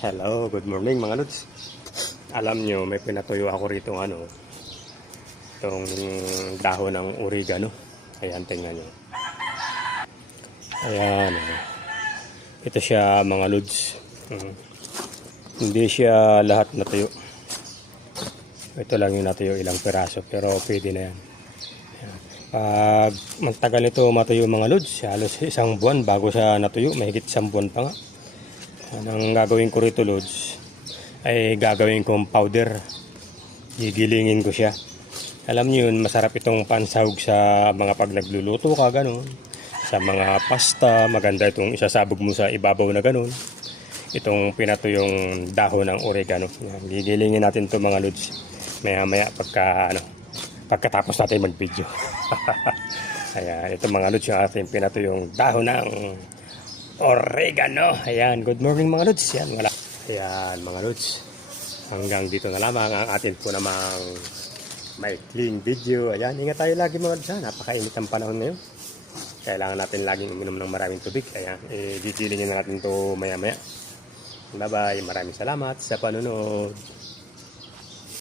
Hello, good morning mga lods. Alam nyo, may pinatuyo ako rito itong dahon ng oregano. Ayan, tingnan nyo. Ayan, ito siya mga lods. Hindi siya lahat natuyo. Ito lang yung natuyo, ilang piraso, pero pwede na yan. Pag magtagal nito matuyo mga lods, halos isang buwan bago siya natuyo, mahigit isang buwan pa nga. Ang gagawin ko rito lods ay gagawin kong powder. Gigilingin ko siya. Alam niyo yun, masarap itong pansahog sa mga pag nagluluto ka ganun. Sa mga pasta, maganda itong isasabog mo sa ibabaw na ganun. Itong pinatuyong dahon ng oregano. Yan, gigilingin natin to mga lods. Maya pagkatapos natin mag-video. Ayan, ito mga lods yung ating pinatuyong dahon ng oregano. Ayan, good morning mga lods. Yan, wala. Ayan mga lods. Hanggang dito na lamang ang atin po namang maikling video. Ayan, ingat tayo lagi mga lods. Napakainit ang panahon ngayon. Kailangan natin laging uminom ng maraming tubig. Ayan, gigilingin na natin to maya maya. Bye bye. Maraming salamat sa panonood.